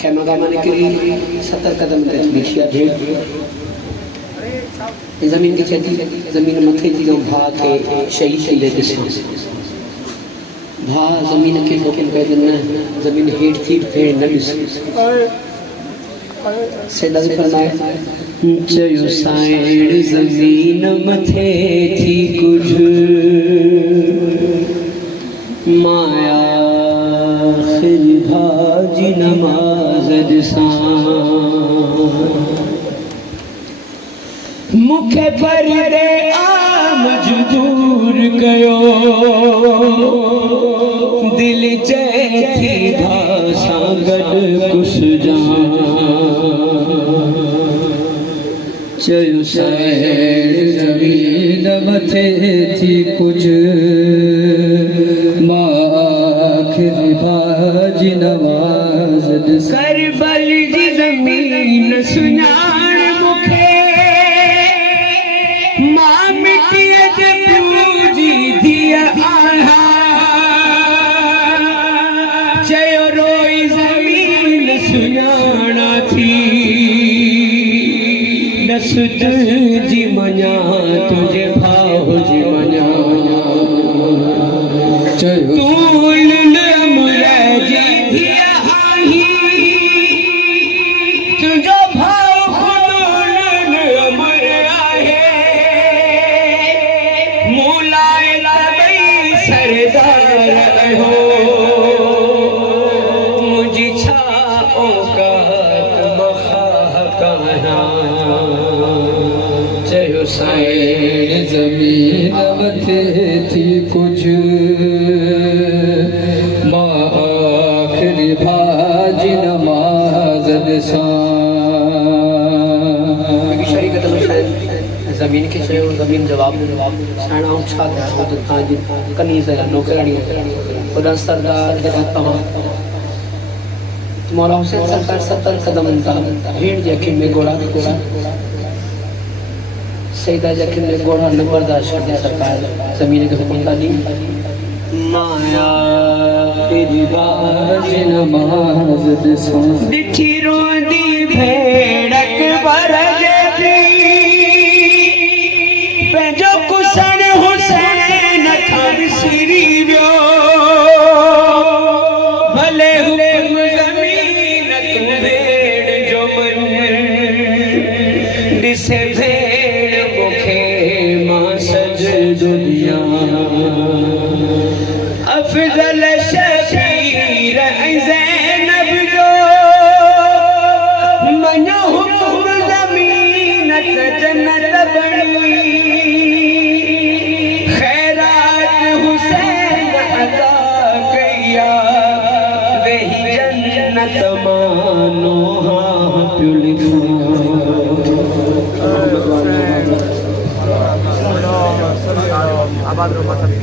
camera के 70 कदम लिखिया भेड़ जमीन के चेती जमीन मथे थी भा के शहीद थी ले भा जमीन के लोकन कह दिन जमीन हेठ थी भेड़ न से दल फरमाए चयो साइड जमीन मथे थी कुछ माया भाजी नमाज मुखे पर रे आम दूर गयो दिल चैथी भाषा गड कुछ जान चयो साइड जमीन मथे थी कुछ नवाज करबल जी जमीन सुनाण मुखे मां मिट्टीअ ते पूजी दिया आहा चयो रोई जमीन सुनाणा थी नसुत जी मञा तुझे भाव जी मञा चयो साइड जमीन मथे थी कुछ आखिरी भाजी नमाज जमीन के चयो जमीन जवाब साणा छा तव्हांजी कनीज़ नौकराणी ख़ुदा सरदार तव्हां मौला हुसैन सरकार 70 कदम भेड़ जे अखियुनि में गोड़ा सईदा जखिन में गोड़ा न बर्दाश्त करते सरकार जमीन के हुक्म का दी माया तेरी बाज नमाज दिठी रोंदी भेड़क बरज पंहिंजो कुसण हुसैन खर सिरी वियो भले हुक्म ज़मीन तू भेड़ जो मन ॾिसे दुनिया अफजल शबीर ज़ैनब जो मनो हुक्म ज़मीन जन्नत बनी खैरात हुसैन अदा कया वही जन्नत मानो हाँ पियो आबाद